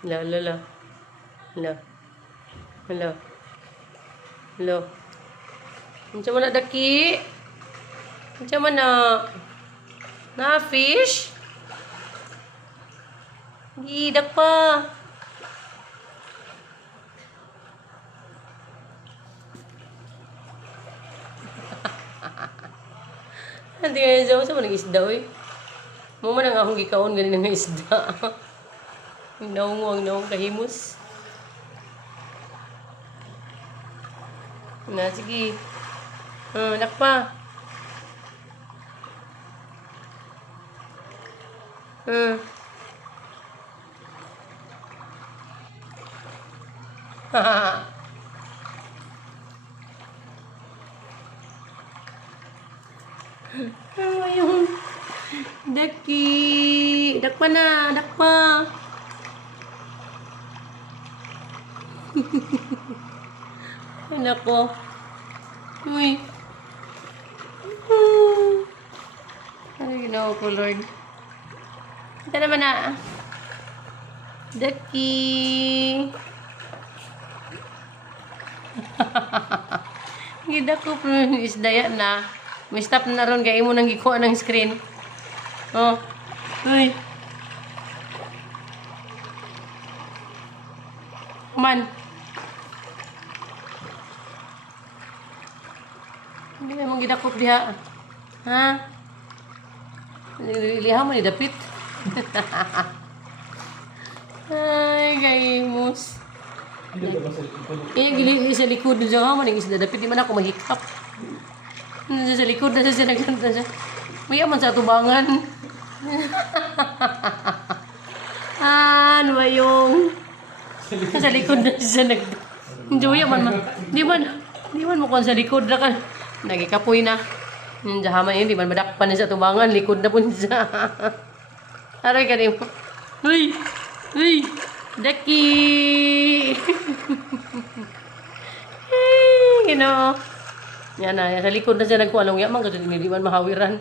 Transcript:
La la la. La. Hello. Hello. Macam mana daki? Macam mana? Na fish? Gidak pa. Nanti nga jauh sa manang isda oy. Mo man ang akong gikaon gani nga isda. Naungwang kahimus. Na sige. Anak pa. Yung daki. Dakpa na, dakpa. Anak ko. Uy. Ay, ginawa ko, Lord. Ito naman na. Daki. Gida ko po isda yan na. May stop na ron kaya mo nang gikuha ng screen. Oh. Uy. Man. Hindi na mong gidakop diha. Ha? Liha mo ni dapit. Ay, gaimus. Gili sa likod dyan ka mo nang isda dapit. Di man ako mahikap. Sa likod na siya nagkanta siya. Mayaman sa tubangan. Ano ba yung... Sa likod na siya hindi man mo kung sa likod na ka. Nagikapoy na. Yung jahaman yun, di man madakpan niya sa tubangan. Likod na po siya. Aray ka rin mo. Uy! Uy! Daki! Ginoo. Yan na, sa likod na siya nagkuha. Anong yaman kasi hindi man mahawiran.